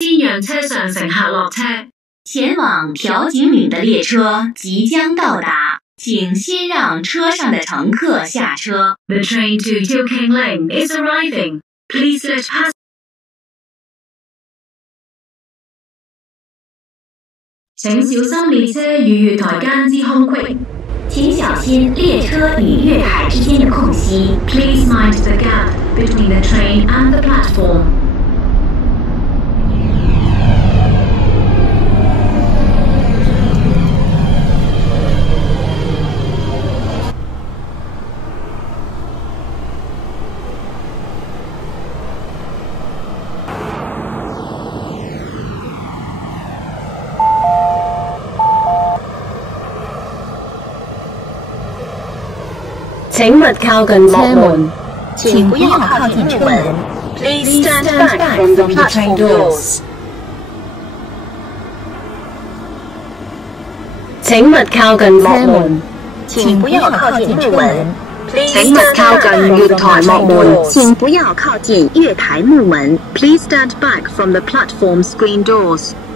先讓車上乘客落車。前往調景嶺的列車即將到達，請先讓車上的乘客下車。The train to K Train is arriving. Please let pass. 請小心列車與月台間之空隙。請小心列車與月台之間的空隙。Please mind the gap between the train and the platform. 請勿靠近車門，請不要靠近車門。Please stand back from the train doors. 請勿靠近車門，請不要靠近車門。請勿靠近月台幕門，請不要靠近月台幕門。Please stand back from the platform screen doors. 「